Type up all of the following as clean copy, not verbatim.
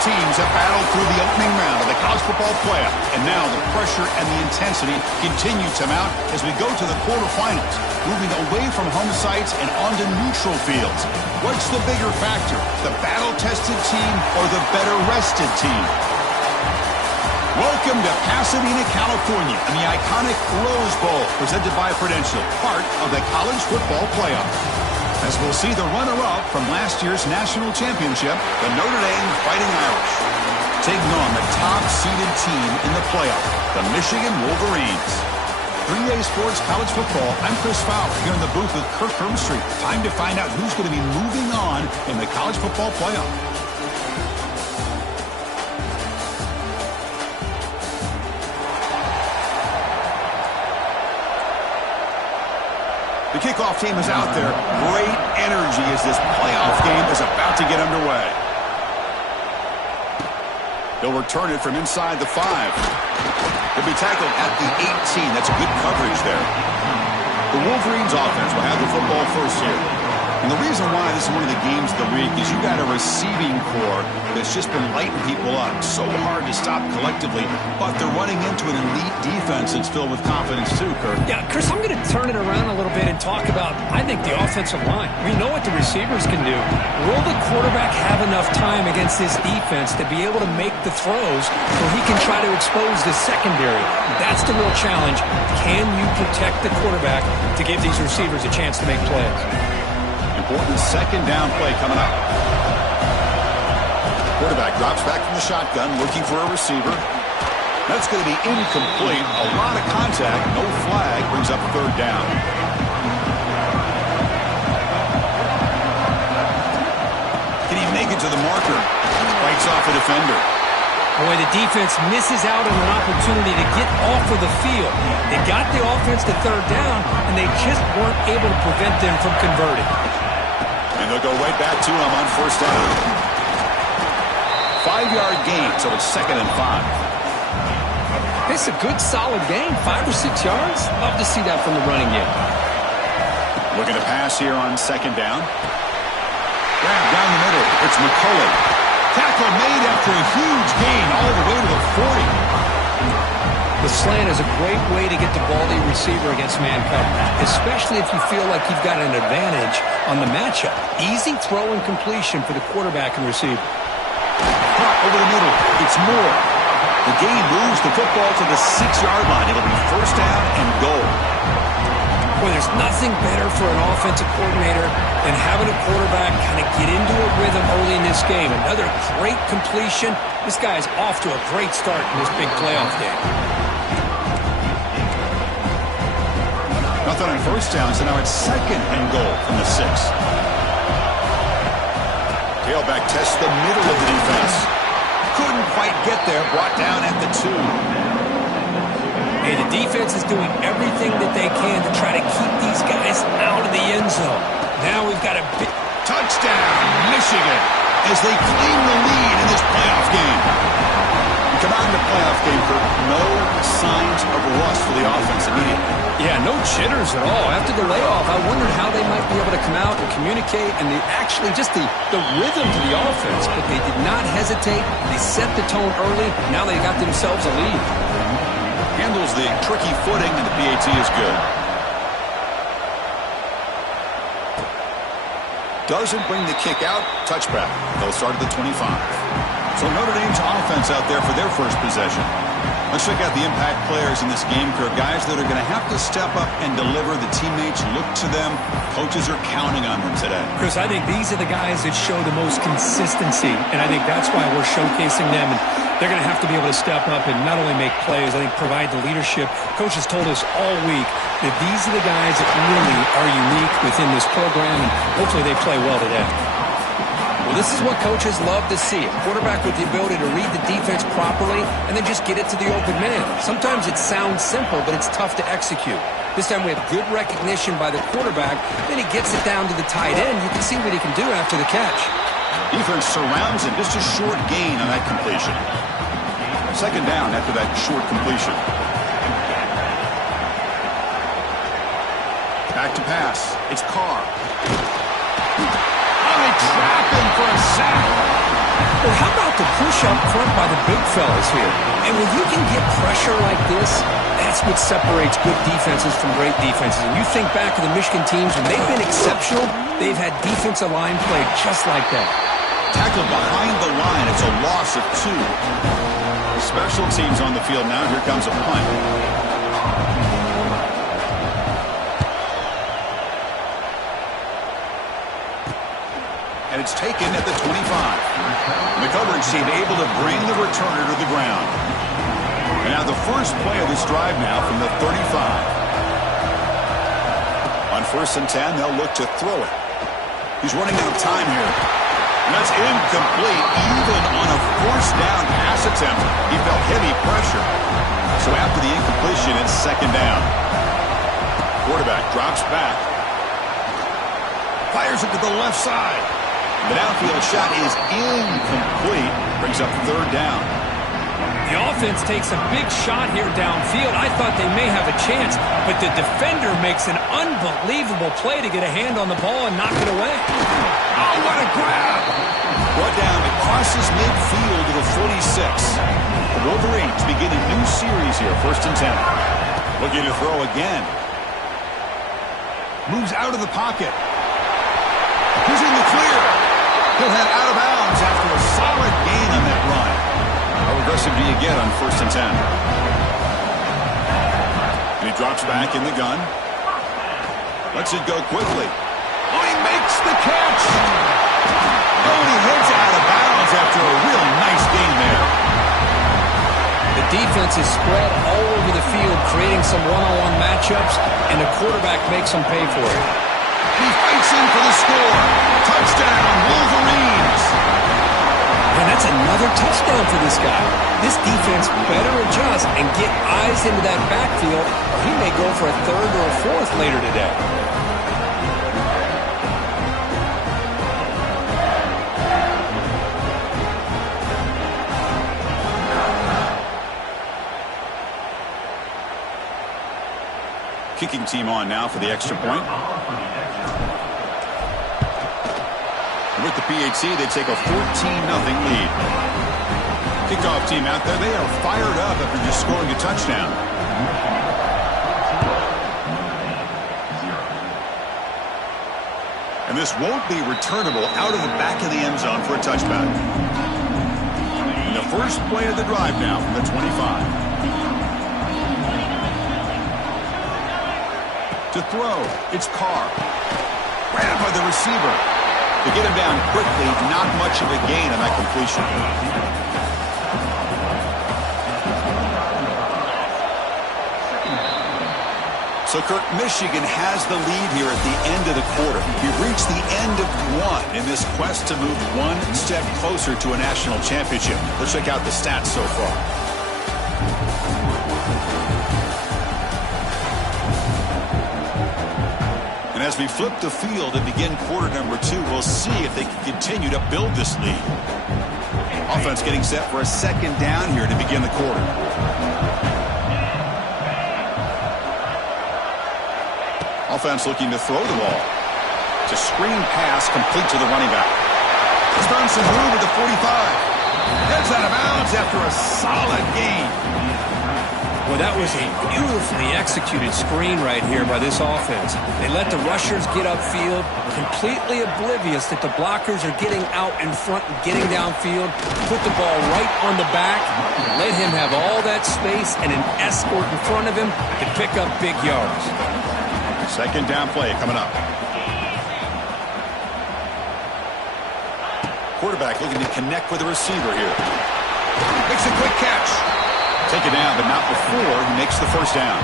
teams have battled through the opening round of the college football playoff, and now the pressure and the intensity continue to mount as we go to the quarterfinals, moving away from home sites and onto neutral fields. What's the bigger factor, the battle-tested team or the better-rested team? Welcome to Pasadena, California, and the iconic Rose Bowl, presented by Prudential, part of the college football playoff. As we'll see the runner-up from last year's national championship, the Notre Dame Fighting Irish, taking on the top-seeded team in the playoff, the Michigan Wolverines. 3A Sports College Football, I'm Chris Fowler, here in the booth with Kirk Hermstreet. Time to find out who's going to be moving on in the college football playoff. The kickoff team is out there. Great energy as this playoff game is about to get underway. They'll return it from inside the 5. They'll be tackled at the 18. That's a good coverage there. The Wolverines offense will have the football first here. And the reason why this is one of the games of the week is you got a receiving core that's just been lighting people up. So hard to stop collectively, but they're running into an elite defense that's filled with confidence too, Kurt. Yeah, Chris, I'm going to turn it around a little bit and talk about, I think, the offensive line. We know what the receivers can do. Will the quarterback have enough time against this defense to be able to make the throws where he can try to expose the secondary? That's the real challenge. Can you protect the quarterback to give these receivers a chance to make plays? Important second down play coming up. Quarterback drops back from the shotgun, looking for a receiver. That's going to be incomplete. A lot of contact, no flag, brings up third down. Can he make it to the marker? Fights off a defender. Boy, the defense misses out on an opportunity to get off of the field. They got the offense to third down, and they just weren't able to prevent them from converting. And they'll go right back to him on first down. 5-yard gain, so it's 2nd and 5. It's a good, solid gain. 5 or 6 yards. Love to see that from the running game. Looking to pass here on second down. Grab down the middle. It's McCullough. Tackle made after a huge gain all the way to the 40. The slant is a great way to get the ball to your receiver against man coverage, especially if you feel like you've got an advantage on the matchup. Easy throw and completion for the quarterback and receiver. Caught over the middle. It's Moore. The gain moves the football to the 6-yard line. It'll be first down and goal. Boy, there's nothing better for an offensive coordinator than having a quarterback kind of get into a rhythm early in this game. Another great completion. This guy's off to a great start in this big playoff game. Nothing on first down, so now it's 2nd and goal from the 6. Tailback tests the middle of the defense. Couldn't quite get there, brought down at the 2. Hey, the defense is doing everything that they can to try to keep these guys out of the end zone. Now we've got a big touchdown, Michigan, as they claim the lead in this playoff game. We come out in the playoff game for no signs of rust for the offense immediately. Yeah, no jitters at all. After the layoff, I wondered how they might be able to come out and communicate and actually just the rhythm to the offense. But they did not hesitate. They set the tone early. Now they got themselves a lead. Handles the tricky footing, and the PAT is good. Doesn't bring the kick out. Touchback. They'll start at the 25. So Notre Dame's offense out there for their first possession. Let's check out the impact players in this game, Kirk. Guys that are going to have to step up and deliver. The teammates look to them. Coaches are counting on them today. Chris, I think these are the guys that show the most consistency, and I think that's why we're showcasing them. And they're going to have to be able to step up and not only make plays, I think provide the leadership. Coaches told us all week that these are the guys that really are unique within this program, and hopefully they play well today. Well, this is what coaches love to see. A quarterback with the ability to read the defense properly and then just get it to the open man. Sometimes it sounds simple, but it's tough to execute. This time we have good recognition by the quarterback. Then he gets it down to the tight end. You can see what he can do after the catch. Defense surrounds him. Just a short gain on that completion. 2nd down after that short completion. Back to pass. It's Carr. Oh, they trap him for a sack. Well, how about the push up front by the big fellas here? And when you can get pressure like this, that's what separates good defenses from great defenses. And you think back to the Michigan teams, when they've been exceptional, they've had defensive line play just like that. Tackled behind the line. It's a loss of 2. Special teams on the field now. Here comes a punt. And it's taken at the 25. And the coverage team able to bring the returner to the ground. And now the first play of this drive now from the 35. On 1st and 10, they'll look to throw it. He's running out of time here. And that's incomplete, even on a 4th down pass attempt. He felt heavy pressure. So after the incompletion, it's 2nd down. Quarterback drops back. Fires it to the left side. The downfield shot is incomplete. Brings up 3rd down. The offense takes a big shot here downfield. I thought they may have a chance, but the defender makes an unbelievable play to get a hand on the ball and knock it away. Oh, what a grab! Brought down, it crosses midfield to the 46. The Wolverines begin a new series here, 1st and 10. Looking to throw again. Moves out of the pocket. He's in the clear. He'll head out of bounds after a solid gain on that run. How aggressive do you get on 1st and 10? And he drops back in the gun. Lets it go quickly. Oh, he makes the catch. Oh, and he heads out of bounds after a real nice gain there. The defense is spread all over the field, creating some one-on-one matchups, and the quarterback makes them pay for it. He fights in for the score. Touchdown, Wolverines. And that's another touchdown for this guy. This defense better adjust and get eyes into that backfield, or he may go for a 3rd or a 4th later today. Kicking team on now for the extra point. With the PAT, they take a 14-0 lead. Kickoff team out there, they are fired up after just scoring a touchdown. And this won't be returnable out of the back of the end zone for a touchback. And the first play of the drive now from the 25. To throw, it's Carr. Ran by the receiver. To get him down quickly, not much of a gain on that completion. So, Kirk, Michigan has the lead here at the end of the quarter. We've reached the end of 1 in this quest to move 1 step closer to a national championship. Let's check out the stats so far. And as we flip the field and begin quarter number 2, we'll see if they can continue to build this lead. Offense getting set for a 2nd down here to begin the quarter. Offense looking to throw the ball. It's a screen pass complete to the running back. He's found some room at the 45. Heads out of bounds after a solid gain. Well, that was a beautifully executed screen right here by this offense. They let the rushers get upfield, completely oblivious that the blockers are getting out in front and getting downfield. Put the ball right on the back, let him have all that space and an escort in front of him to pick up big yards. 2nd down play coming up. Quarterback looking to connect with the receiver here. Makes a quick catch. Take it down, but not before he makes the 1st down.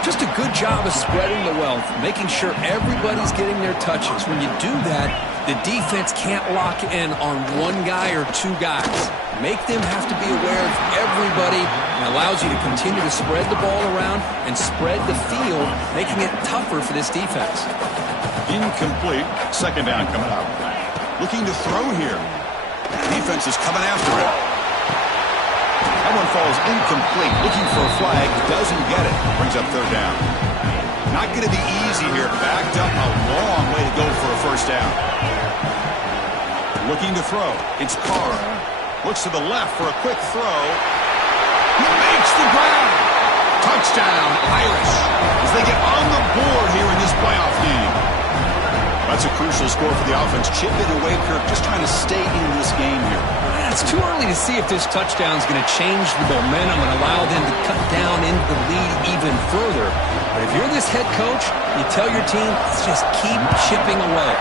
Just a good job of spreading the wealth, making sure everybody's getting their touches. When you do that, the defense can't lock in on 1 guy or 2 guys. Make them have to be aware of everybody, and allows you to continue to spread the ball around and spread the field, making it tougher for this defense. Incomplete. 2nd down coming up. Looking to throw here. Defense is coming after it. That one falls incomplete. Looking for a flag. Doesn't get it. Brings up 3rd down. Not going to be easy here. Backed up a long way to go for a first down. Looking to throw. It's Carr. Looks to the left for a quick throw. He makes the grab. Touchdown, Irish, as they get on the board here in this playoff game. That's a crucial score for the offense. Chipping away, Kirk, just trying to stay in this game here. It's too early to see if this touchdown is going to change the momentum and allow them to cut down into the lead even further. But if you're this head coach, you tell your team, let's just keep chipping away.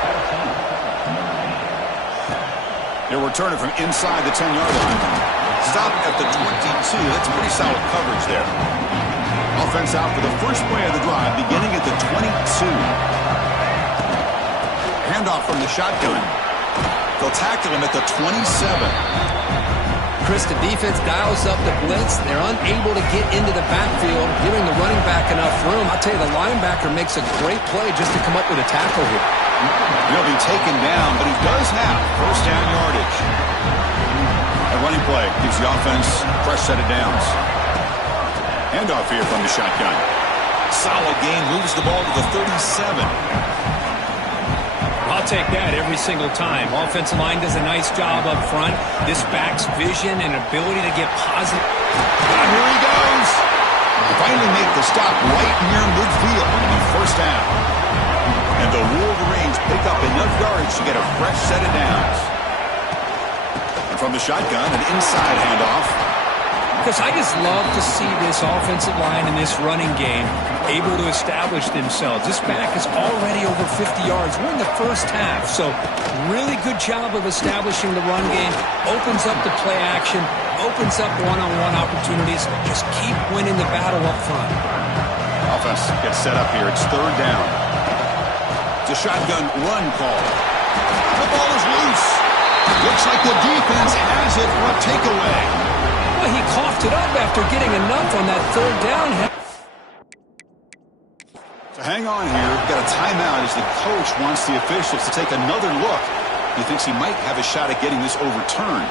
They're returning from inside the 10-yard line. Stop at the 22. That's pretty solid coverage there. Offense out for the first play of the drive, beginning at the 22. Handoff from the shotgun. They'll tackle him at the 27. Chris, the defense dials up the blitz. They're unable to get into the backfield, giving the running back enough room. I'll tell you, the linebacker makes a great play just to come up with a tackle here. He'll be taken down, but he does have first down yardage. A running play gives the offense a fresh set of downs. Handoff here from the shotgun. Solid gain, moves the ball to the 37. I'll take that every single time. Offensive line does a nice job up front. This back's vision and ability to get positive. And here he goes. They finally make the stop right near midfield on first down. And the Wolverines pick up enough yardage to get a fresh set of downs. And from the shotgun, an inside handoff. Because I just love to see this offensive line in this running game able to establish themselves. This back is already over 50 yards. We're in the first half, so really good job of establishing the run game. Opens up the play action, opens up one-on-one opportunities. Just keep winning the battle up front. Offense gets set up here. It's third down. It's a shotgun run call. The ball is loose. Looks like the defense has it for a takeaway. Well, he coughed it up after getting enough on that third down. So hang on here. We've got a timeout as the coach wants the officials to take another look. He thinks he might have a shot at getting this overturned.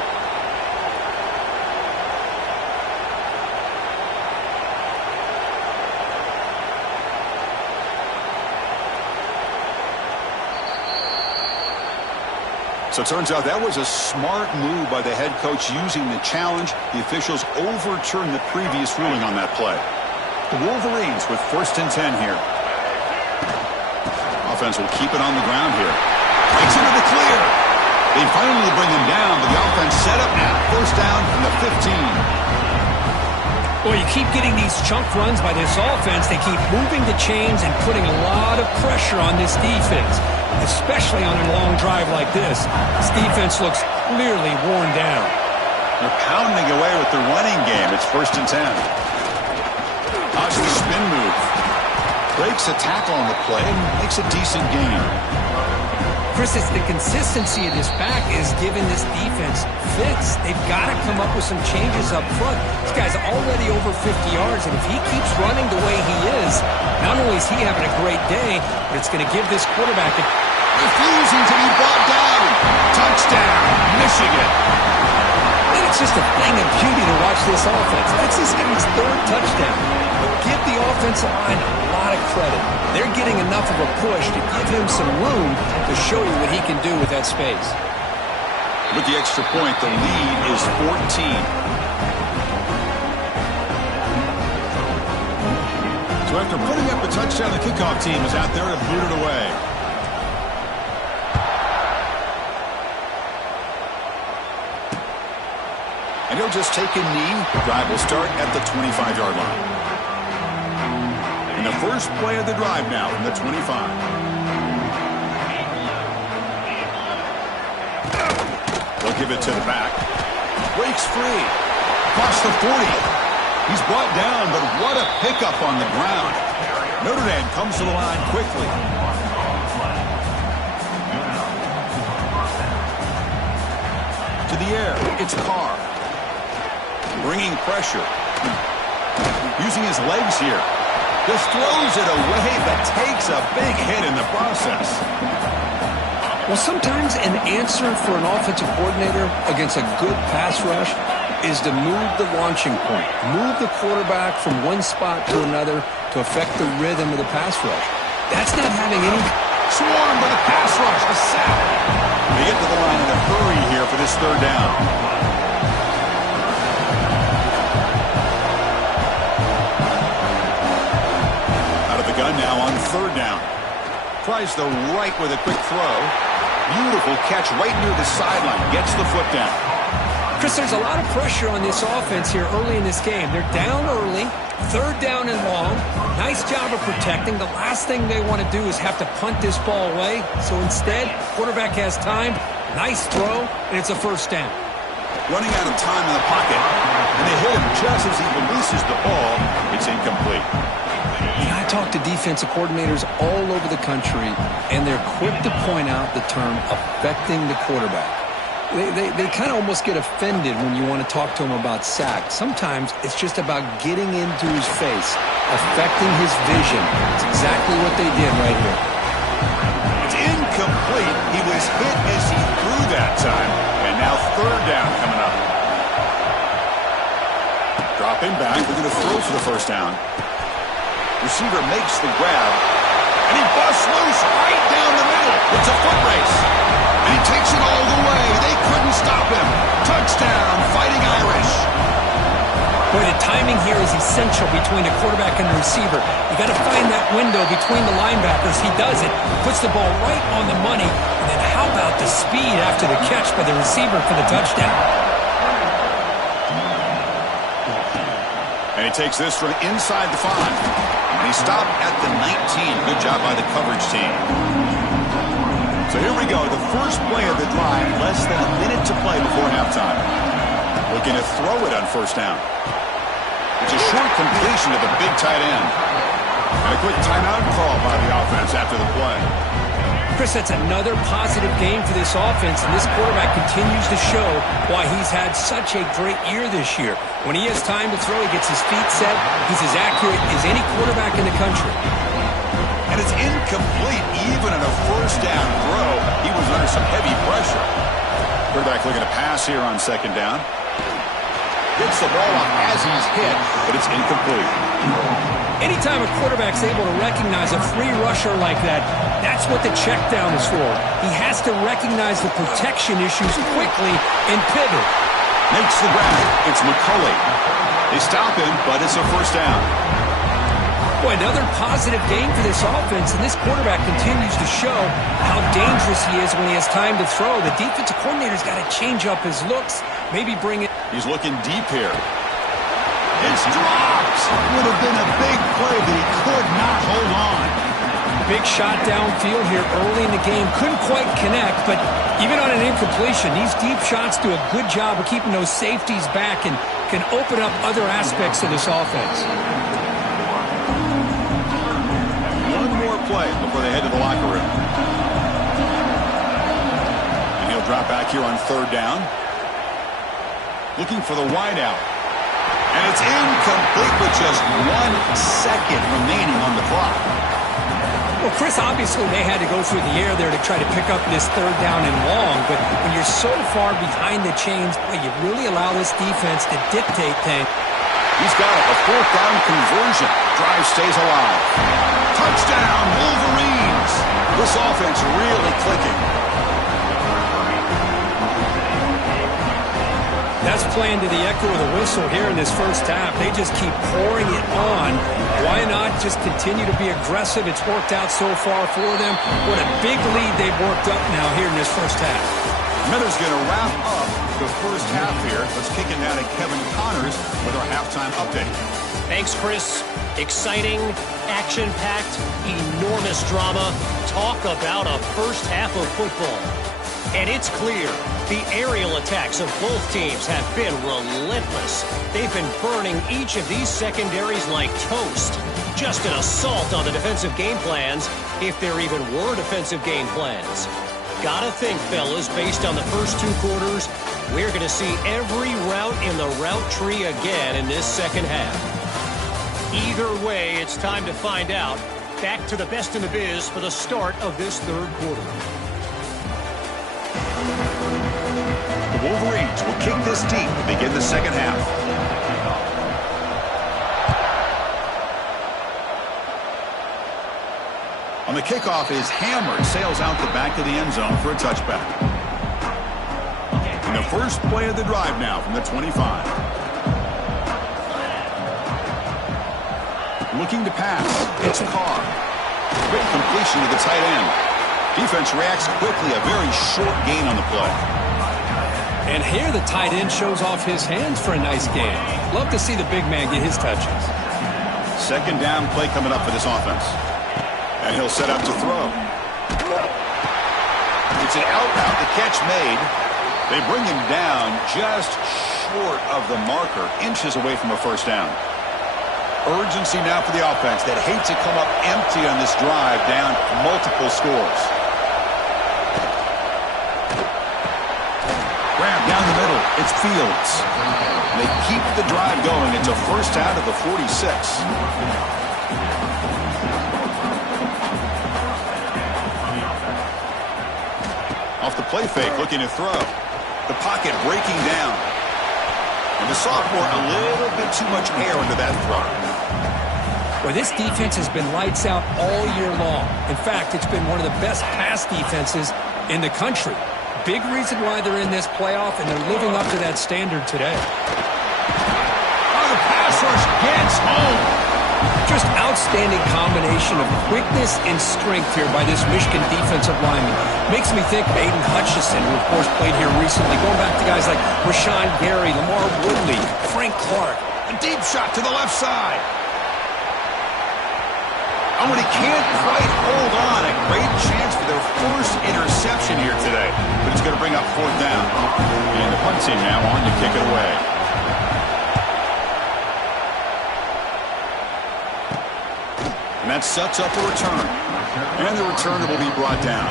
So it turns out that was a smart move by the head coach using the challenge. The officials overturned the previous ruling on that play. The Wolverines with first and 10 here. Offense will keep it on the ground here. Breaks into the clear. They finally bring him down, but the offense set up now. First down from the 15. Well, you keep getting these chunk runs by this offense. They keep moving the chains and putting a lot of pressure on this defense, especially on a long drive like this. This defense looks clearly worn down. They're pounding away with the running game. It's first and 10. Watch the spin move. Breaks a tackle on the play and makes a decent gain. Chris, it's the consistency of this back is giving this defense fits. They've got to come up with some changes up front. This guy's already over 50 yards, and if he keeps running the way he is, not only is he having a great day, but it's going to give this quarterback a... Refusing to be brought down. Touchdown, Michigan. And it's just a thing of beauty to watch this offense. That's this guy's third touchdown. But give the offensive line a lot of credit. They're getting enough of a push to give him some room to show you what he can do with that space. With the extra point, the lead is 14. So after putting up a touchdown, the kickoff team is out there to boot it away. And he'll just take a knee. The drive will start at the 25-yard line. And the first play of the drive now from the 25. They'll give it to the back. Breaks free. Across the 40. He's brought down, but what a pickup on the ground. Notre Dame comes to the line quickly. To the air. It's Carr. Bringing pressure. Using his legs here. Just throws it away, but takes a big hit in the process. Well, sometimes an answer for an offensive coordinator against a good pass rush is to move the launching point. Move the quarterback from one spot to another to affect the rhythm of the pass rush. That's not having any... Swarmed by the pass rush. A sack. They get to the line in a hurry here for this third down. Out of the gun now on third down. Tries the right with a quick throw. Beautiful catch right near the sideline. Gets the foot down. Chris, there's a lot of pressure on this offense here early in this game. They're down early, third down and long. Nice job of protecting. The last thing they want to do is have to punt this ball away. So instead, quarterback has time, nice throw, and it's a first down. Running out of time in the pocket, and they hit him just as he releases the ball. It's incomplete. I talk to defensive coordinators all over the country, and they're quick to point out the term affecting the quarterback. They kind of almost get offended when you want to talk to them about sacks. Sometimes it's just about getting into his face, affecting his vision. It's exactly what they did right here. It's incomplete. He was hit as he threw that time. And now third down coming up. Dropping back. They're going to throw for the first down. Receiver makes the grab. And he busts loose right down the middle. It's a foot race. And he takes it all the way. They couldn't stop him. Touchdown, Fighting Irish. Boy, the timing here is essential between the quarterback and the receiver. You got to find that window between the linebackers. He does it. Puts the ball right on the money. And then how about the speed after the catch by the receiver for the touchdown? And he takes this from inside the 5. And he stopped at the 19. Good job by the coverage team. So here we go, the first play of the drive, less than a minute to play before halftime. Looking to throw it on first down. It's a short completion to the big tight end. And a quick timeout call by the offense after the play. Chris, that's another positive game for this offense, and this quarterback continues to show why he's had such a great year this year. When he has time to throw, he gets his feet set. He's as accurate as any quarterback in the country. And it's incomplete even on a first down throw. He was under some heavy pressure. Quarterback looking to pass here on second down. Gets the ball up as he's hit, but it's incomplete. Anytime a quarterback's able to recognize a free rusher like that, that's what the check down is for. He has to recognize the protection issues quickly and pivot. Makes the grab. It's McCulley. They stop him, but it's a first down. Boy, another positive game for this offense, and this quarterback continues to show how dangerous he is when he has time to throw. The defensive coordinator's got to change up his looks, maybe bring it. He's looking deep here. It's dropped. Would have been a big play, but he could not hold on. Big shot downfield here early in the game. Couldn't quite connect, but even on an incompletion, these deep shots do a good job of keeping those safeties back and can open up other aspects of this offense. Play before they head to the locker room. And he'll drop back here on third down. Looking for the wideout. And it's incomplete with just 1 second remaining on the clock. Well, Chris, obviously they had to go through the air there to try to pick up this third down and long, but when you're so far behind the chains, boy, you really allow this defense to dictate things. He's got it. A fourth down conversion. Drive stays alive. Touchdown, Wolverines. This offense really clicking. That's playing to the echo of the whistle here in this first half. They just keep pouring it on. Why not just continue to be aggressive? It's worked out so far for them. What a big lead they've worked up now here in this first half. Miller's going to wrap up the first half here. Let's kick it down to Kevin Connors with our halftime update. Thanks, Chris. Exciting, action-packed, enormous drama. Talk about a first half of football. And it's clear the aerial attacks of both teams have been relentless. They've been burning each of these secondaries like toast. Just an assault on the defensive game plans, if there even were defensive game plans. Gotta think, fellas, based on the first 2 quarters, we're going to see every route in the route tree again in this second half. Either way, it's time to find out. Back to the best in the biz for the start of this third quarter. The Wolverines will kick this deep to begin the second half. On the kickoff is hammered, sails out the back of the end zone for a touchback. And the first play of the drive now from the 25. Looking to pass. It's Carr. Quick completion to the tight end. Defense reacts quickly. A very short gain on the play. And here the tight end shows off his hands for a nice gain. Love to see the big man get his touches. Second down play coming up for this offense. And he'll set up to throw. It's an out route. The catch made. They bring him down just short of the marker, inches away from a first down. Urgency now for the offense that hates to come up empty on this drive, down multiple scores. Grab down the middle. It's Fields. They keep the drive going. It's a first out of the 46. Off the play fake, looking to throw. The pocket breaking down. And the sophomore, a little bit too much air into that throw. Well, this defense has been lights out all year long. In fact, it's been one of the best pass defenses in the country. Big reason why they're in this playoff, and they're living up to that standard today. Oh, the pass rush gets home. Just outstanding combination of quickness and strength here by this Michigan defensive lineman. Makes me think of Aiden Hutchinson, who of course played here recently. Going back to guys like Rashawn Gary, Lamar Woodley, Frank Clark. A deep shot to the left side. Oh, and he can't quite hold on. A great chance for their first interception here today. But it's going to bring up fourth down. And the punt team now on to kick it away. And that sets up a return. And the returner will be brought down.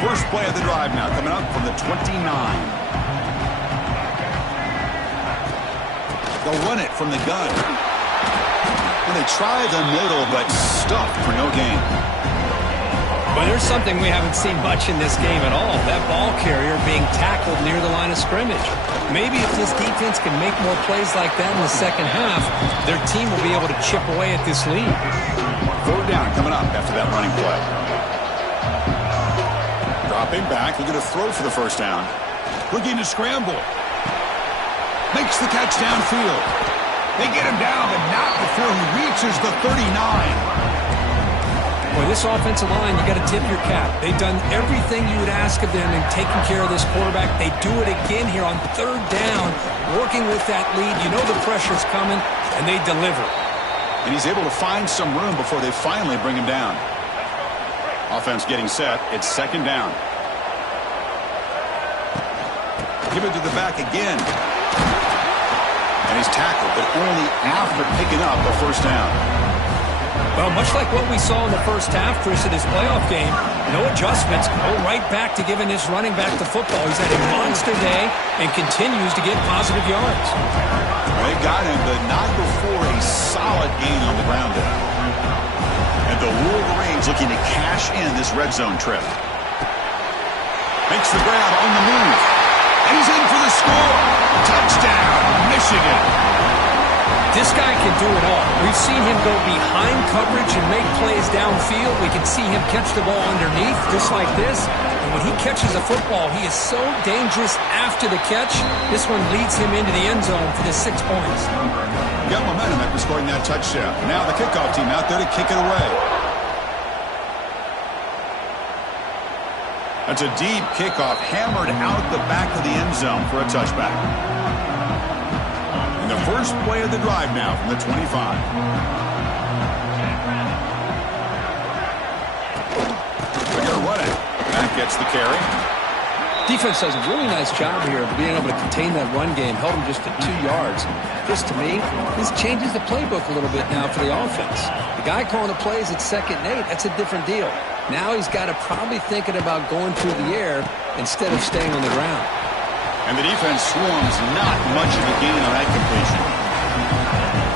First play of the drive now coming up from the 29. They'll run it from the gun. And they try the middle, but stuffed for no gain. Well, there's something we haven't seen much in this game at all. That ball carrier being tackled near the line of scrimmage. Maybe if this defense can make more plays like that in the second half, their team will be able to chip away at this lead. Third down coming up after that running play. Dropping back, looking to throw for the first down. Looking to scramble. Makes the catch downfield. They get him down, but not before he reaches the 39. Boy, this offensive line, you got to tip your cap. They've done everything you would ask of them in taking care of this quarterback. They do it again here on third down, working with that lead. You know the pressure's coming, and they deliver. And he's able to find some room before they finally bring him down. Offense getting set. It's second down. Give it to the back again. And he's tackled, but only after picking up a first down. Well, much like what we saw in the first half, Chris, of this playoff game, no adjustments, go right back to giving this running back the football. He's had a monster day and continues to get positive yards. They got him, but not before a solid gain on the ground there. And the Wolverines looking to cash in this red zone trip. Makes the grab on the move. And he's in for the score. Touchdown, Michigan. This guy can do it all. We've seen him go behind coverage and make plays downfield. We can see him catch the ball underneath, just like this. And when he catches a football, he is so dangerous after the catch. This one leads him into the end zone for the 6 points. Got momentum after scoring that touchdown. Now the kickoff team out there to kick it away. That's a deep kickoff, hammered out the back of the end zone for a touchback. And the first play of the drive now from the 25. They're going to run it. That gets the carry. Defense does a really nice job here of being able to contain that run game, held them just at 2 yards. Just to me, this changes the playbook a little bit now for the offense. The guy calling the plays at 2nd and 8, that's a different deal. Now he's got to probably thinking about going through the air instead of staying on the ground. And the defense swarms not much of a gain on that completion.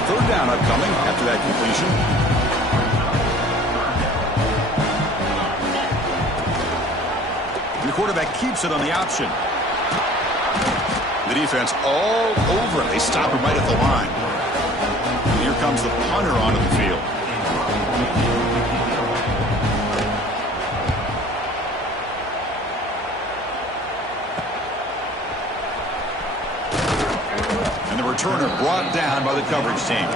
Third down upcoming after that completion. And the quarterback keeps it on the option. The defense all over it. They stop him right at the line. And here comes the punter onto the field. And the returner brought down by the coverage team.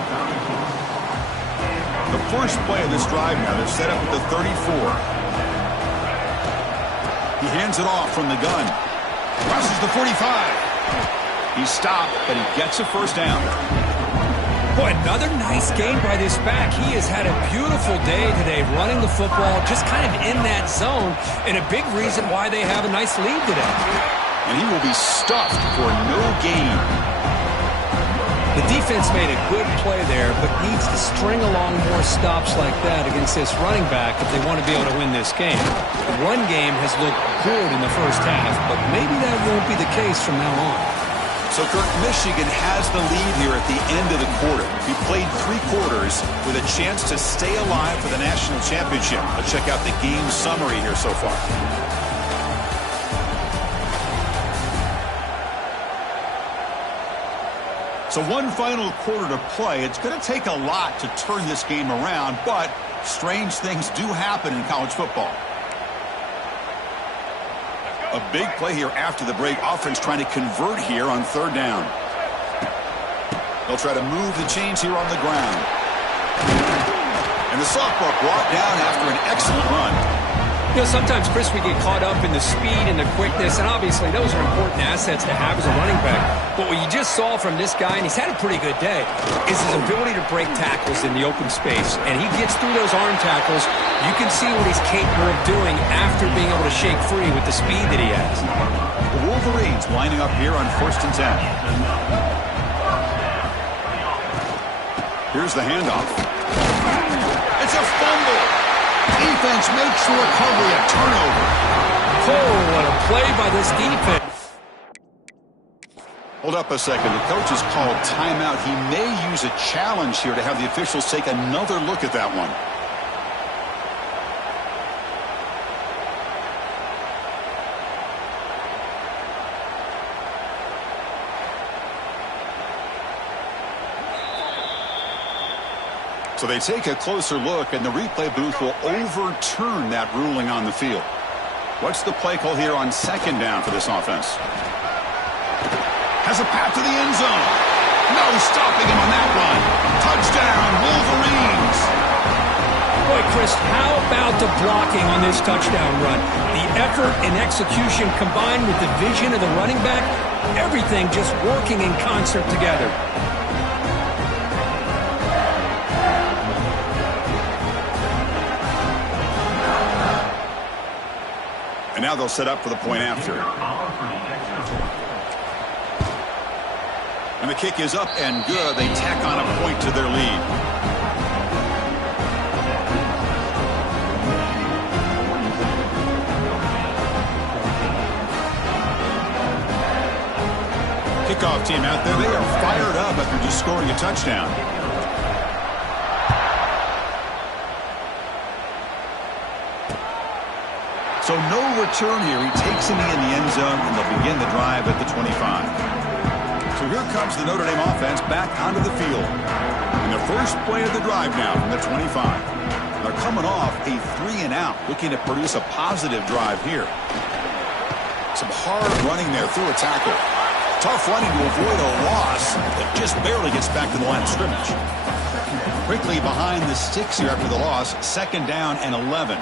The first play of this drive now, they're set up at the 34. He hands it off from the gun. Crosses the 45. He stopped, but he gets a first down. Boy, another nice game by this back. He has had a beautiful day today running the football, just kind of in that zone, and a big reason why they have a nice lead today. And he will be stuffed for no gain. The defense made a good play there, but needs to string along more stops like that against this running back if they want to be able to win this game. The run game has looked good in the first half, but maybe that won't be the case from now on. So, Kirk, Michigan has the lead here at the end of the quarter. He played 3 quarters with a chance to stay alive for the national championship. Let's check out the game summary here so far. So one final quarter to play. It's going to take a lot to turn this game around, but strange things do happen in college football. A big play here after the break. Offense trying to convert here on 3rd down. They'll try to move the chains here on the ground. And the sophomore brought down after an excellent run. You know, sometimes, Chris, we get caught up in the speed and the quickness, and obviously those are important assets to have as a running back. But what you just saw from this guy, and he's had a pretty good day, is his ability to break tackles in the open space. And he gets through those arm tackles. You can see what he's capable of doing after being able to shake free with the speed that he has. The Wolverines lining up here on 1st and 10. Here's the handoff. It's a fumble. Defense makes the recovery, a turnover. Oh, what a play by this defense. Hold up a second. The coach has called timeout. He may use a challenge here to have the officials take another look at that one. So they take a closer look, and the replay booth will overturn that ruling on the field. What's the play call here on 2nd down for this offense? Has a path to the end zone. No stopping him on that run. Touchdown, Wolverines. Boy, Chris, how about the blocking on this touchdown run? The effort and execution combined with the vision of the running back, everything just working in concert together. And now they'll set up for the point after. And the kick is up and good. They tack on a point to their lead. Kickoff team out there. They are fired up after just scoring a touchdown. So no return here. He takes it in the end zone, and they'll begin the drive at the 25. So here comes the Notre Dame offense back onto the field. And the first play of the drive now from the 25. They're coming off a 3-and-out, looking to produce a positive drive here. Some hard running there through a tackle. Tough running to avoid a loss that just barely gets back to the line of scrimmage. Quickly behind the sticks here after the loss. 2nd down and 11.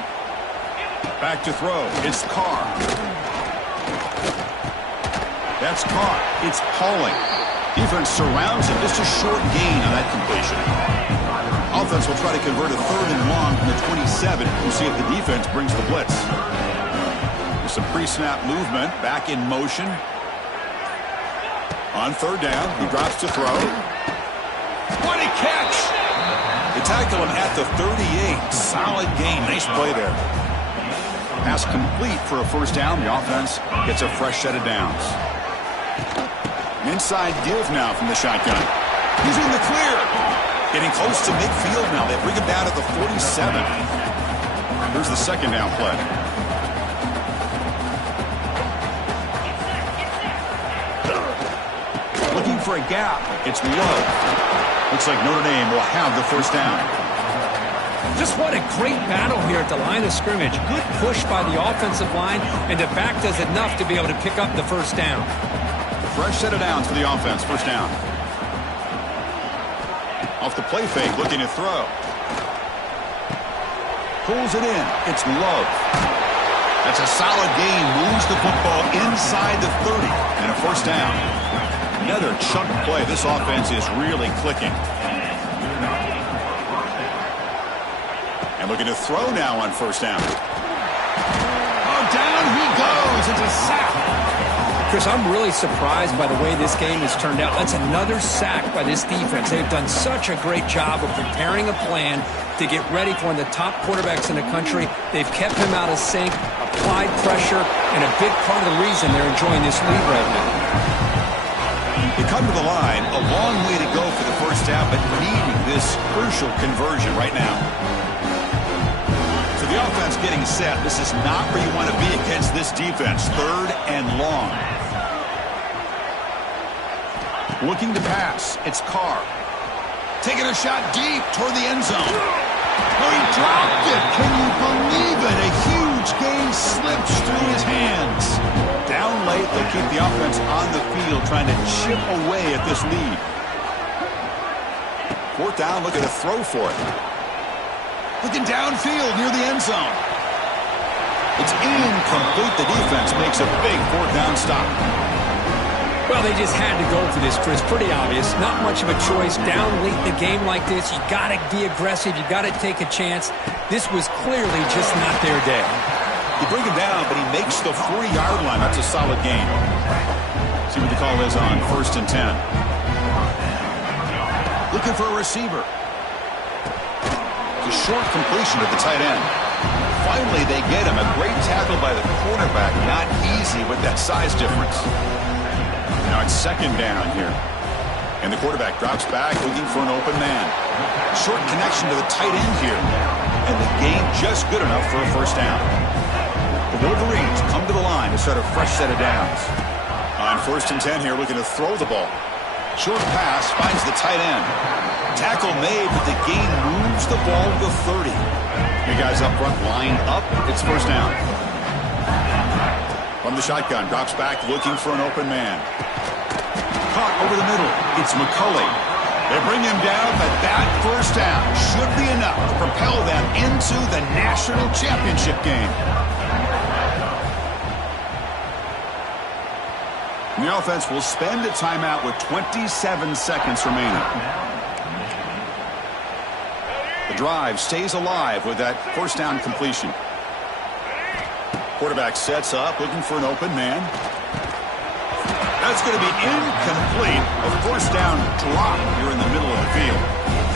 Back to throw. It's Carr. That's caught. It's Pauling. Defense surrounds him. Just a short gain on that completion. Offense will try to convert a 3rd and long from the 27. We'll see if the defense brings the blitz. There's some pre-snap movement. Back in motion. On 3rd down, he drops to throw. What a catch! They tackle him at the 38. Solid gain. Nice play there. Pass complete for a 1st down. The offense gets a fresh set of downs. Inside give now from the shotgun. He's in the clear. Getting close to midfield now. They bring him down at the 47. Here's the 2nd down play. Looking for a gap. It's low. Looks like Notre Dame will have the first down. Just what a great battle here at the line of scrimmage. Good push by the offensive line, and the back does enough to be able to pick up the first down. Fresh set of downs for the offense. First down. Off the play fake, looking to throw. Pulls it in. It's Love. That's a solid gain. Moves the football inside the 30. And a first down. Another chunk play. This offense is really clicking. And looking to throw now on first down. Oh, down he goes. It's a sack. Chris, I'm really surprised by the way this game has turned out. That's another sack by this defense. They've done such a great job of preparing a plan to get ready for one of the top quarterbacks in the country. They've kept him out of sync, applied pressure, and a big part of the reason they're enjoying this lead right now. They come to the line, a long way to go for the first down, but needing this crucial conversion right now. So the offense getting set. This is not where you want to be against this defense. Third and long. Looking to pass. It's Carr. Taking a shot deep toward the end zone. Oh, he dropped it. Can you believe it? A huge gain slips through his hands. Down late, they'll keep the offense on the field trying to chip away at this lead. Fourth down, looking to throw for it. Looking downfield near the end zone. It's incomplete. The defense makes a big fourth down stop. Well, they just had to go for this, Chris. Pretty obvious. Not much of a choice. Down late in the game like this, you got to be aggressive. You got to take a chance. This was clearly just not their day. You bring him down, but he makes the 40-yard line. That's a solid gain. See what the call is on 1st and 10. Looking for a receiver. It's a short completion to the tight end. Finally, they get him. A great tackle by the cornerback. Not easy with that size difference. Now it's second down here. And the quarterback drops back looking for an open man. Short connection to the tight end here. And the gain just good enough for a first down. The Wolverines come to the line to start a fresh set of downs. On 1st and 10 here, looking to throw the ball. Short pass finds the tight end. Tackle made, but the gain moves the ball to the 30. You guys up front line up. It's first down. From the shotgun, drops back looking for an open man. Caught over the middle. It's McCulley. They bring him down, but that first down should be enough to propel them into the national championship game. And the offense will spend a timeout with 27 seconds remaining. The drive stays alive with that first down completion. Quarterback sets up, looking for an open man. That's going to be incomplete. A first down drop here in the middle of the field.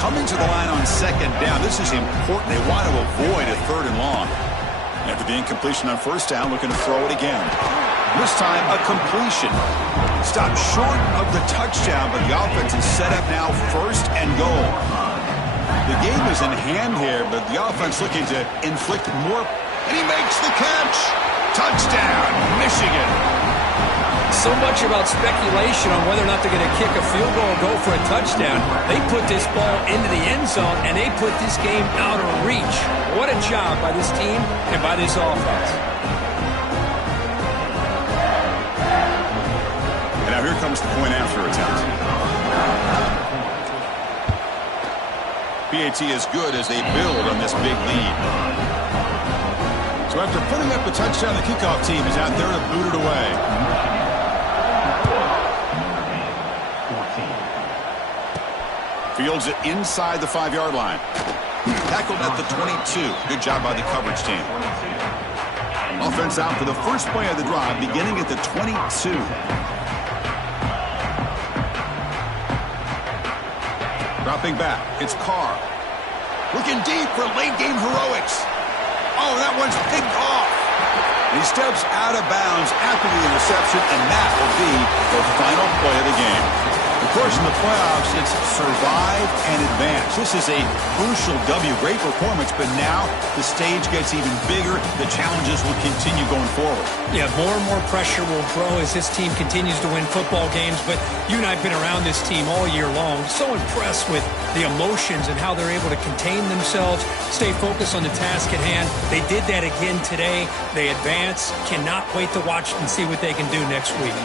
Coming to the line on second down. This is important. They want to avoid a third and long. After the incompletion on first down, looking to throw it again. This time, a completion. Stopped short of the touchdown, but the offense is set up now first and goal. The game is in hand here, but the offense looking to inflict more. And he makes the catch. Touchdown, Michigan. So much about speculation on whether or not they're going to kick a field goal or go for a touchdown. They put this ball into the end zone, and they put this game out of reach. What a job by this team and by this offense. And now here comes the point after attempt. PAT is good as they build on this big lead. So after putting up the touchdown, the kickoff team is out there to boot it away. Fields it inside the 5-yard line. Tackled at the 22. Good job by the coverage team. Offense out for the first play of the drive, beginning at the 22. Dropping back, it's Carr. Looking deep for late-game heroics. Oh, that one's picked off. He steps out of bounds after the interception, and that will be the final play of the game. Of course, in the playoffs, it's survive and advance. This is a crucial W. Great performance, but now the stage gets even bigger. The challenges will continue going forward. Yeah, more and more pressure will grow as this team continues to win football games. But you and I have been around this team all year long. So impressed with the emotions and how they're able to contain themselves, stay focused on the task at hand. They did that again today. They advance. Cannot wait to watch and see what they can do next week.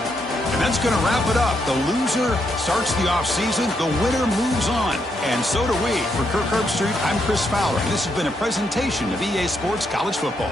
And that's going to wrap it up. The loser starts the offseason. The winner moves on. And so do we. For Kirk Herbstreit, I'm Chris Fowler. And this has been a presentation of EA Sports College Football.